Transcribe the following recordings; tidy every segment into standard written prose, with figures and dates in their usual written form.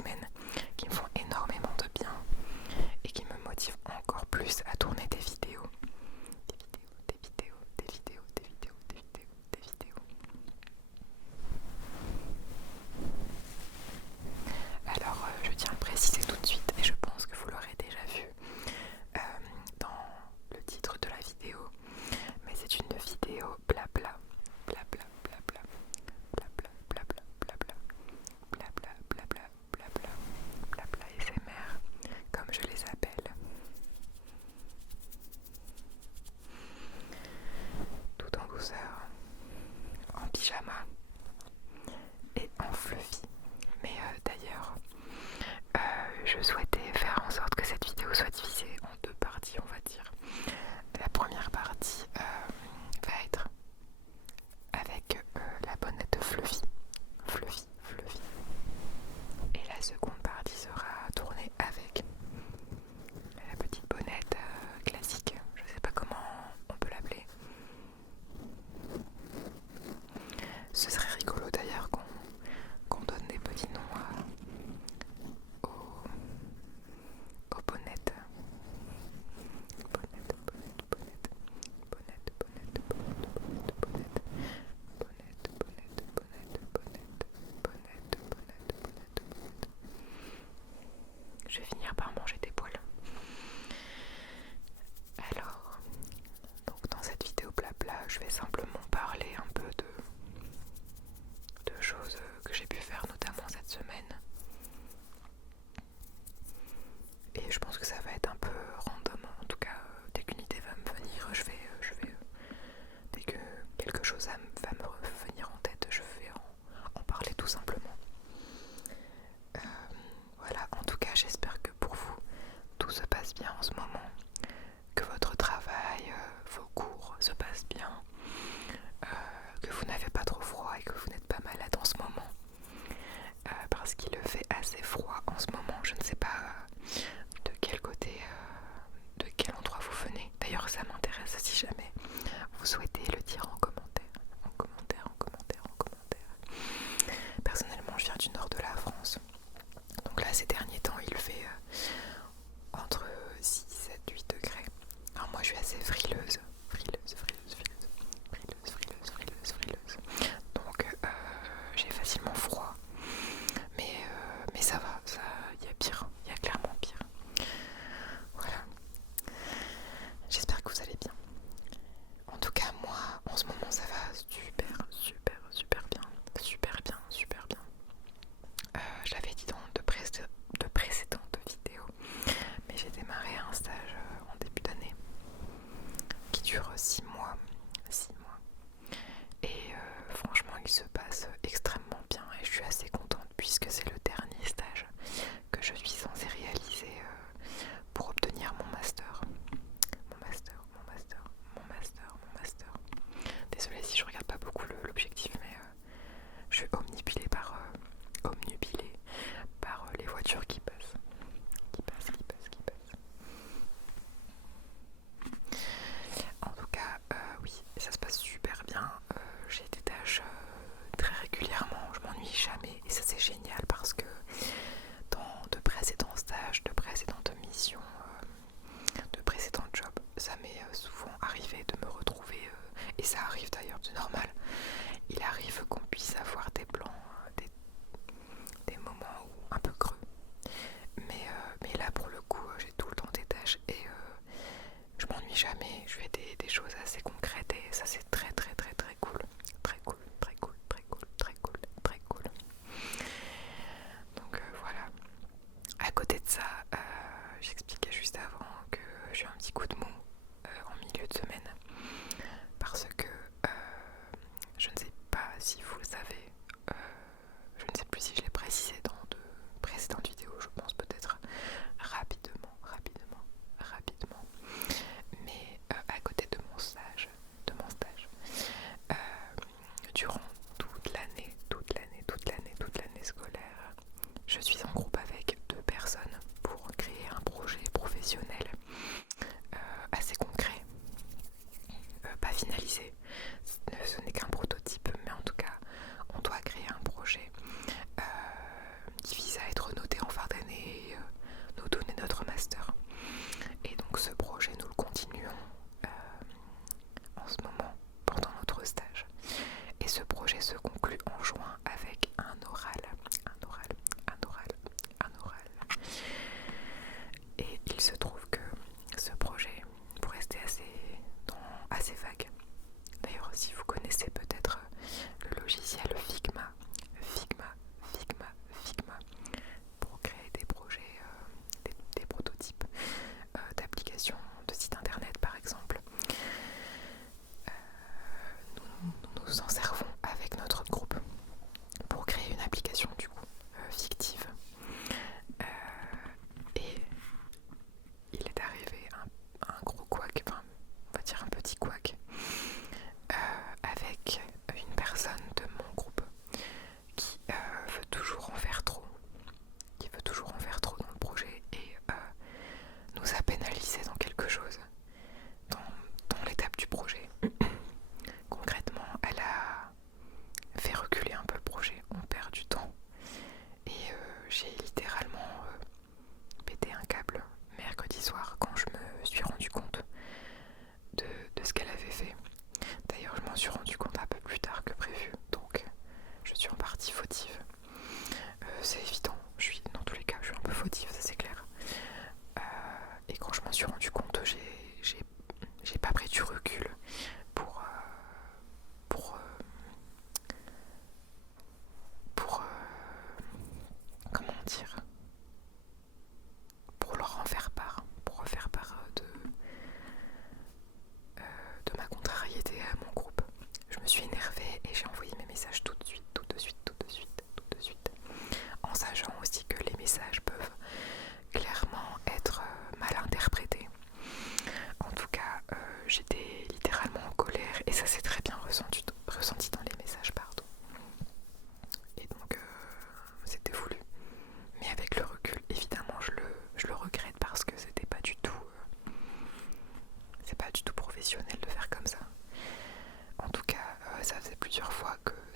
semaines qui me font énormément de bien et qui me motivent encore plus à tourner des vidéos. Des vidéos, des vidéos, des vidéos, des vidéos, des vidéos. Alors je tiens à le préciser tout de suite et je pense que vous l'aurez déjà vu dans le titre de la vidéo, mais c'est une vidéo blabla, blabla, blabla, blabla, blabla, blabla, blabla, blabla, blabla, blabla ASMR, comme je les appelle. Tout en douceur, en pyjama et en fluffy. Mais d'ailleurs, je souhaitais faire en sorte que cette vidéo soit divisée en deux parties, on va dire. La première partie va être avec la bonnette Fluffy, Fluffy, Fluffy. Et la seconde partie sera tournée avec la petite bonnette classique. Je sais pas comment on peut l'appeler. Ce serait rigolo d'ailleurs qu'on donne des petits noms aux bonnettes. Bonnette, bonnette, bonnette, bonnette, bonnette, bonnette, bonnette, bonnette, bonnette, bonnette, bonnette, bonnette, bonnette. Je vais finir par manger des poils. Alors, donc dans cette vidéo blabla, je vais simplement parler un peu de choses que j'ai pu faire, notamment cette semaine. Et je pense que ça va être un peu random. En tout cas, dès qu'une idée va me venir, je vais dès que quelque chose va me revenir en tête, je vais en parler tout simplement. Voilà, en tout cas, j'espère que pour vous, tout se passe bien en ce moment, que votre travail, vos cours se passent bien, que vous n'avez pas trop froid et que vous n'êtes pas malade en ce moment. Parce qu'il fait assez froid en ce moment, je ne sais pas de quel côté, de quel endroit vous venez. D'ailleurs ça m'intéresse si jamais vous souhaitez le dire en commentaire, en commentaire, en commentaire, en commentaire. Personnellement je viens du nord de la France, donc là ces derniers temps il fait entre 6, 7, 8 degrés. Alors moi je suis assez frileuse. Donc j'ai facilement froid. Mais ça va, il y a pire, il y a clairement pire. Voilà. J'espère que vous allez bien. En tout cas, moi, en ce moment, ça va super, super, super bien. Super bien, super bien. Je l'avais dit dans de précédentes vidéos, mais j'ai démarré un stage en début d'année qui dure 6 mois. 6 mois. Et franchement, il se passe extrêmement bien et je suis assez contente puisque c'est le dernier stage que je suis censée réaliser pour obtenir mon master. Mon master. Désolée si je regarde pas beaucoup l'objectif, mais je suis omnibulée par les voitures qui passent. En tout cas, oui, ça se passe super bien. J'ai des tâches très régulièrement, je m'ennuie jamais et ça c'est génial parce que dans de précédents stages,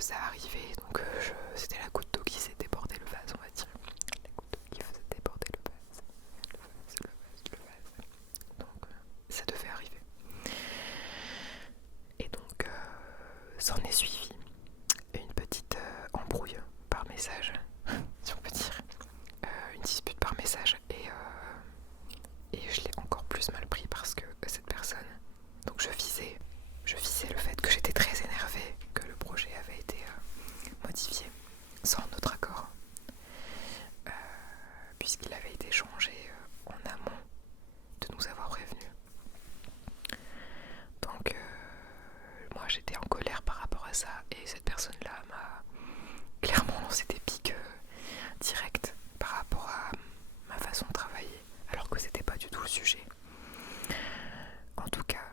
ça arrivait, donc c'était la goutte d'eau qui s'est débordée le vase, on va dire. La goutte d'eau qui faisait déborder le vase. Le vase. Donc ça devait arriver. Et donc s'en est suivi une petite embrouille par message, si on peut dire. Une dispute par message et je l'ai encore plus mal pris parce que cette personne, donc je visais le fait que j'étais très énervée que le projet avait été modifié sans notre accord, puisqu'il avait été changé en amont de nous avoir prévenus. Donc moi j'étais en colère par rapport à ça et cette personne là m'a clairement lancé des piques directes par rapport à ma façon de travailler, alors que c'était pas du tout le sujet. En tout cas,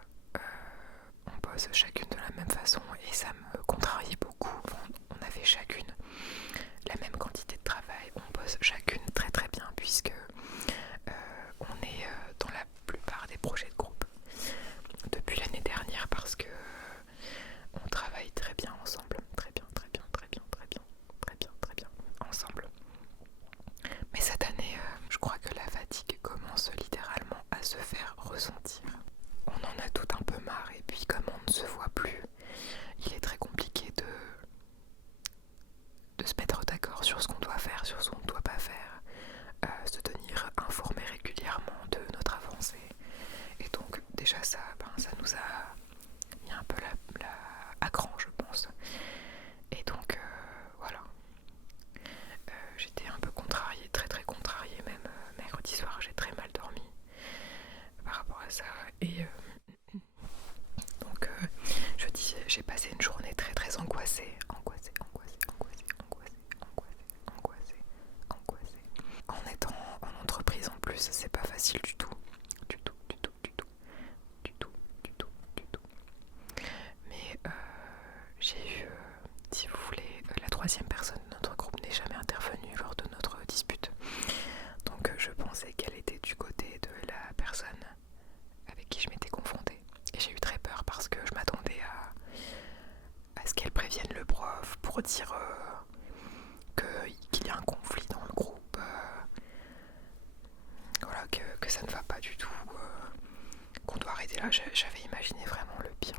on bosse chacune de la même façon et ça me contrariait beaucoup. On avait chacune la même quantité de travail, on bosse chacune très très bien puisque on est dans la plupart des projets de groupe depuis l'année dernière parce que on travaille très bien ensemble, très bien ensemble. Mais cette année, je crois que la fatigue commence littéralement à se faire ressentir. On en a tout un peu marre et puis comme on ne se voit plus, il est très compliqué de se mettre d'accord sur ce qu'on doit faire, sur ce qu'on ne doit pas faire, se tenir informé régulièrement de notre avancée. Et donc déjà ça nous a mis un peu à cran, je pense. Et donc voilà. J'étais un peu contrariée, très très contrariée même. Mercredi soir j'ai très mal dormi par rapport à ça. Et donc jeudi j'ai passé une journée très très angoissée. En étant en entreprise en plus, c'est pas facile du tout. Mais j'ai eu, si vous voulez, la troisième personne de notre groupe n'est jamais intervenue lors de notre dispute. Donc je pensais qu'elle était du côté de la personne avec qui je m'étais confrontée. Et j'ai eu très peur parce que je m'attendais à ce qu'elle prévienne le prof pour dire qu'il y a un conflit dans le groupe. Voilà, que ça ne va pas du tout, qu'on doit arrêter là. J'avais imaginé vraiment le pire.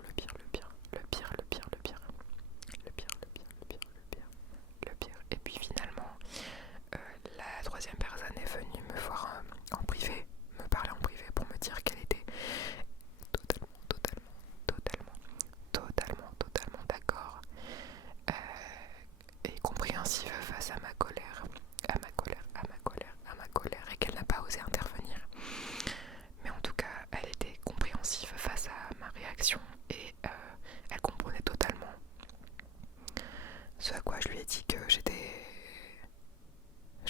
Et puis finalement, la troisième personne est venue me voir en privé, me parler en privé pour me dire qu'elle était totalement d'accord et compréhensive face à ma colère, et qu'elle n'a pas osé intervenir. Mais en tout cas, elle était compréhensive face à ma réaction et elle comprenait totalement. Ce à quoi je lui ai dit que je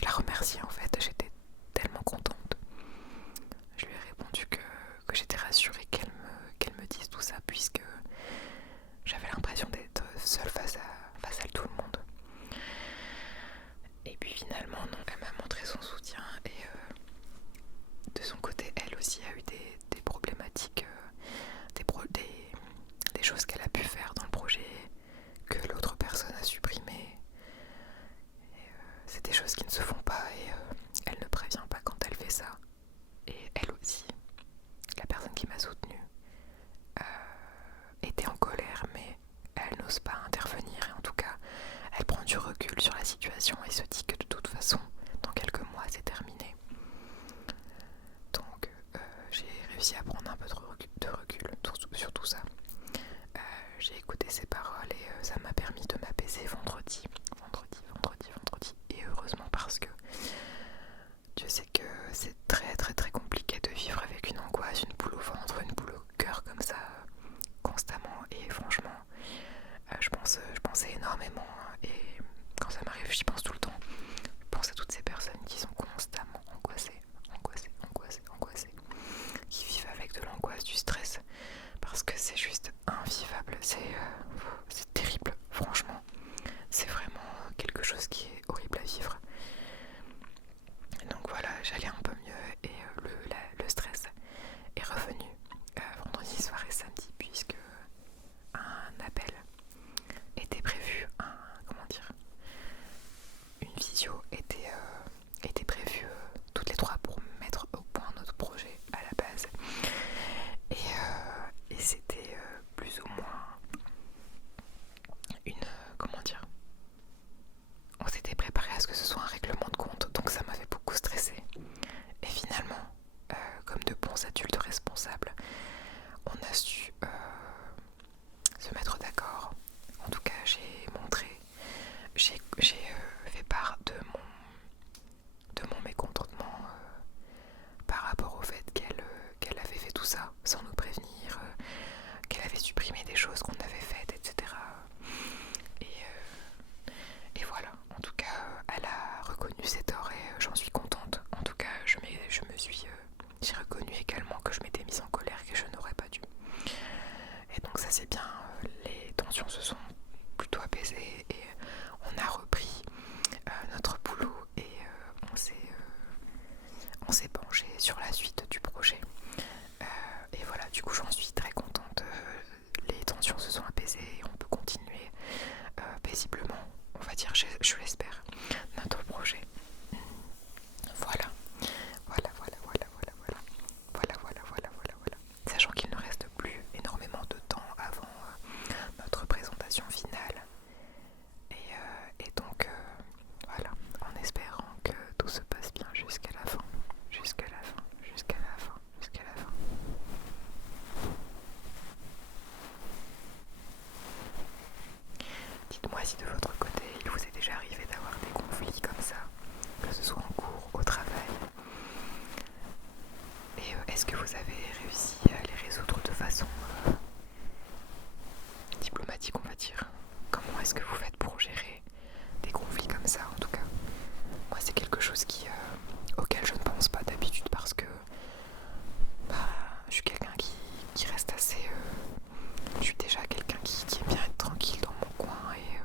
la remerciais en fait, j'étais tellement contente. Je lui ai répondu que j'étais rassurée qu'elle me dise tout ça puisque j'avais l'impression d'être seule face à tout le monde. Et puis finalement non, elle m'a montré son soutien et de son côté elle aussi a eu des problématiques, des choses qu'elle a pu faire dans le projet que l'autre personne a supprimé. C'est des choses qui ne se font pas et elle ne prévient pas quand elle fait ça. Et elle aussi, la personne qui m'a soutenue, était en colère mais elle n'ose pas intervenir et en tout cas elle prend du recul sur la situation et se dit que de toute façon dans quelques mois c'est terminé. Donc j'ai réussi à prendre un peu de recul sur tout ça. J'ai écouté ses paroles et ça m'a permis de m'apaiser vendredi. Et heureusement parce que Dieu sait que c'est très très très compliqué de vivre avec une angoisse, une boule au ventre, une boule au cœur comme ça constamment. Et franchement, je pensais énormément et quand ça m'arrive, j'y pense tout le temps. Je pense à toutes ces personnes qui sont constamment angoissées, qui vivent avec de l'angoisse, du stress, parce que c'est juste invivable, c'est terrible, franchement. C'est vraiment quelque chose qui est horrible à vivre. Donc voilà, j'allais un peu mieux et le stress est revenu vendredi soir et samedi puisque un appel était prévu, un visiblement, on va dire, je l'espère, notre projet. Voilà, voilà, voilà, voilà, voilà, voilà, voilà, voilà, voilà, voilà, voilà. Sachant qu'il ne reste plus énormément de temps avant notre présentation finale. Et donc, voilà, en espérant que tout se passe bien jusqu'à la fin, jusqu'à la fin, jusqu'à la fin, jusqu'à la fin. Dites-moi si de votre côté, il vous est déjà arrivé d'avoir des conflits comme ça, que ce soit en cours, au travail. Et est-ce que vous avez réussi à les résoudre de façon diplomatique, on va dire? Comment est-ce que vous faites pour gérer des conflits comme ça, en tout cas? Moi, c'est quelque chose auquel je ne pense pas d'habitude parce que je suis quelqu'un qui reste assez... je suis déjà quelqu'un qui aime bien être tranquille dans mon coin et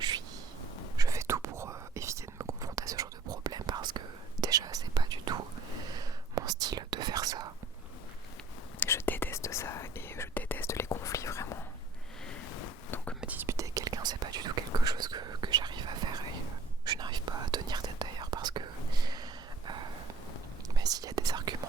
je fais tout pour éviter de me confronter à ce genre de problème parce que déjà, c'est pas du tout mon style de faire ça. Je déteste ça et je déteste les conflits vraiment. Donc me disputer avec quelqu'un, c'est pas du tout quelque chose que j'arrive à faire et je n'arrive pas à tenir tête d'ailleurs parce que même s'il y a des arguments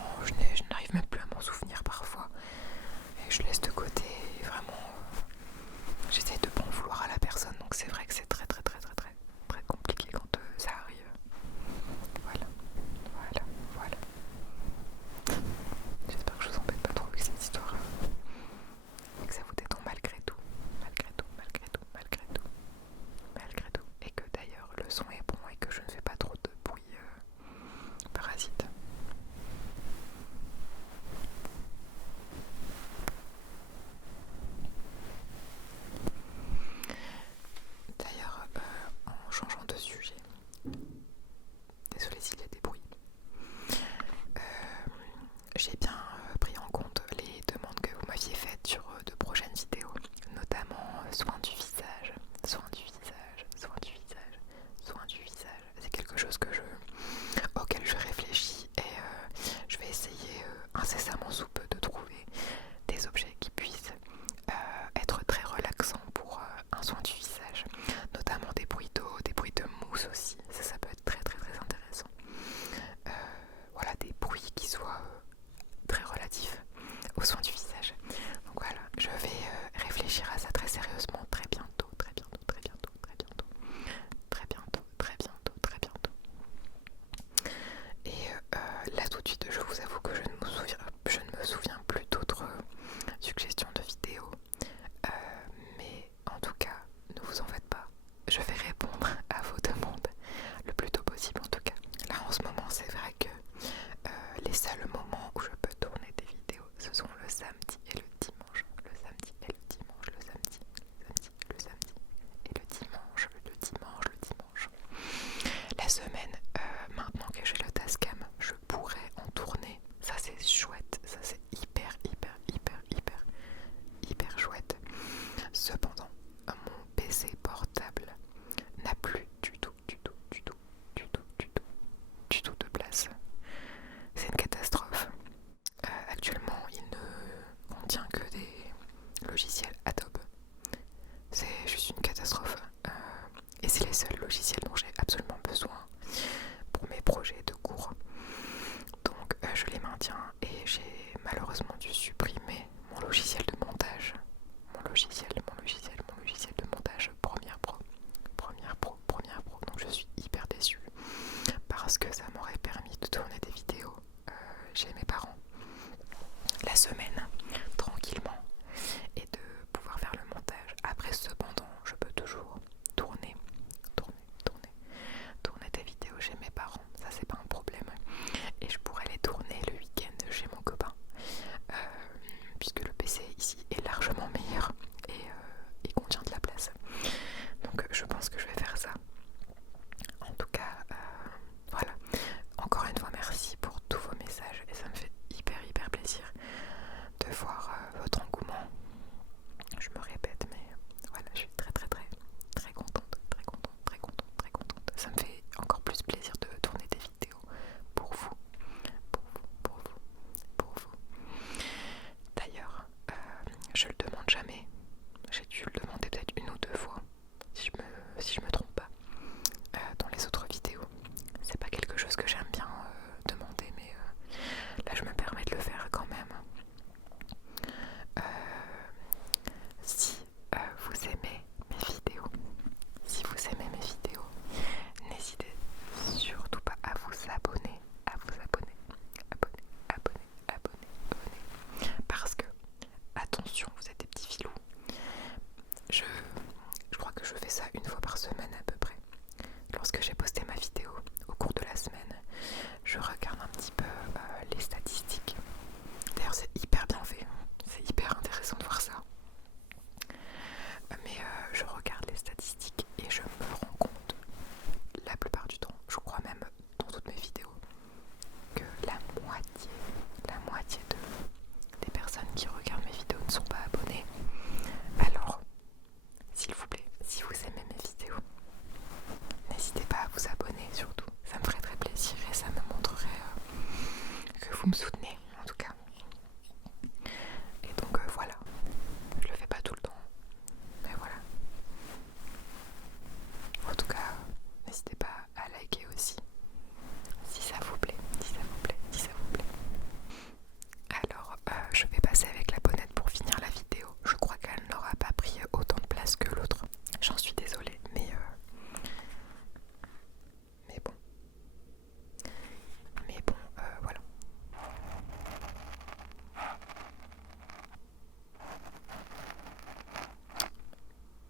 si je me trompe pas, dans les autres vidéos. C'est pas quelque chose que j'aime bien demander, mais là je me permets de le faire quand même. Si vous aimez mes vidéos, n'hésitez surtout pas à vous abonner, parce que, attention, vous êtes des petits filous, je crois que je fais ça une fois par semaine à peu près. Lorsque j'ai posté ma vidéo au cours de la semaine, je regarde un petit peu les statistiques. D'ailleurs c'est hyper bien fait, c'est hyper intéressant de voir ça. Mais je regarde les statistiques et je me rends compte, la plupart du temps, je crois même dans toutes mes vidéos, que la moitié des personnes qui regardent mes vidéos ne sont pas abonnées. Alors, s'il vous plaît, si vous aimez mes vidéos, n'hésitez pas à vous abonner surtout. Ça me ferait très plaisir et ça me montrerait que vous me soutenez en tout cas. Et donc voilà, je le fais pas tout le temps, mais voilà. En tout cas, n'hésitez pas à liker aussi, si ça vous plaît, si ça vous plaît, si ça vous plaît. Alors, je vais passer avec la bonnette pour finir la vidéo. Je crois qu'elle n'aura pas pris autant de place que l'autre. J'en suis désolée, mais bon. Voilà.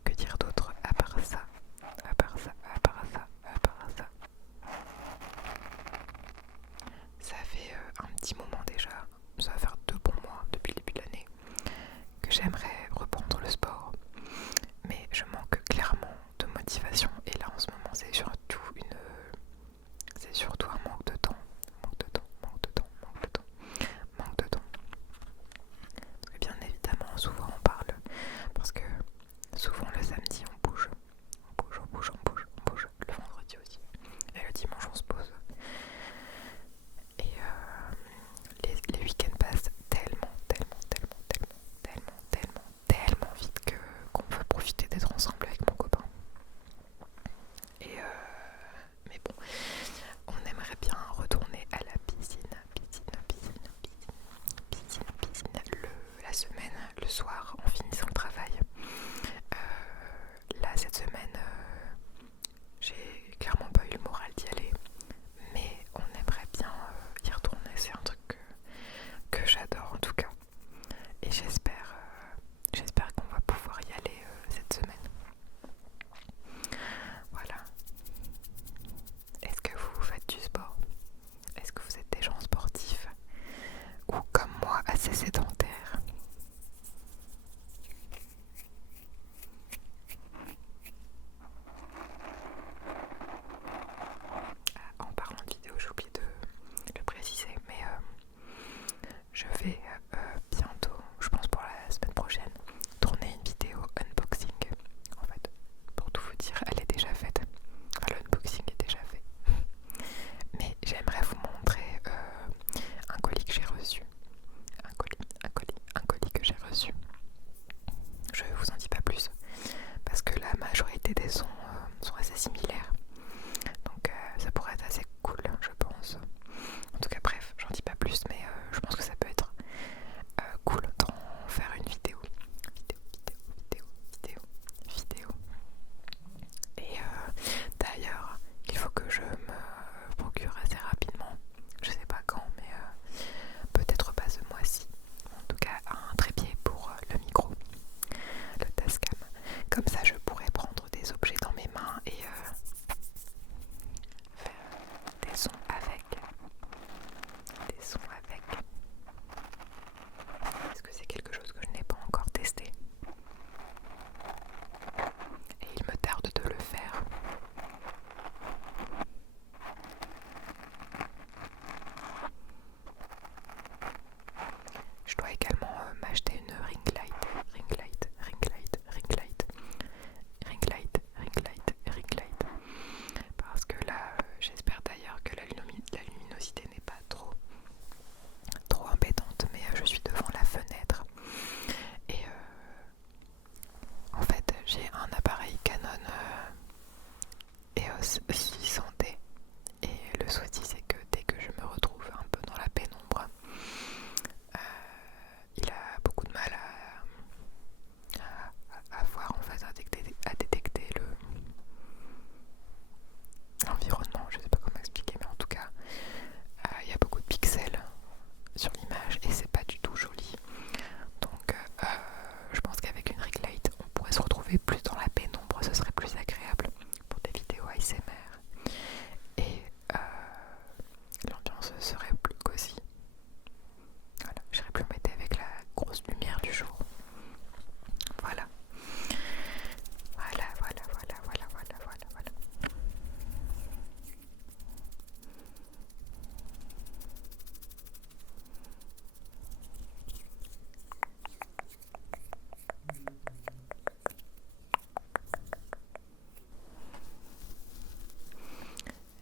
Que dire d'autre à part ça? Ça fait un petit moment déjà, ça va faire 2 bons mois depuis le début de l'année, que j'aimerais reprendre le sport. Mais je manque clairement de motivation et là en ce moment c'est surtout un manque de temps. Parce que bien évidemment souvent on parle, parce que souvent le samedi on bouge. Le vendredi aussi. Et le dimanche on se pose. Et les week-ends passent tellement vite qu'on veut profiter d'être ensemble avec mon copain. Et mais bon, on aimerait bien retourner à la piscine la semaine, le soir en finissant le travail. Là cette semaine j'ai clairement pas eu le moral d'y aller, mais on aimerait bien y retourner. C'est un truc que j'adore en tout cas, et j'espère qu'on va pouvoir y aller cette semaine. Voilà. 600D. Et le souci c'est que dès que je me retrouve un peu dans la pénombre, il a beaucoup de mal à voir, en fait, à détecter l'environnement. Je sais pas comment expliquer, mais en tout cas, il y a beaucoup de pixels sur l'image et c'est pas du tout joli. Donc je pense qu'avec une ring light on pourrait se retrouver plus dans la pénombre, ce serait plus agréable pour des vidéos ASMR et l'ambiance serait plus cosy. Voilà, j'irais plus m'aider avec la grosse lumière du jour. Voilà. Voilà.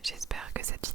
J'espère que cette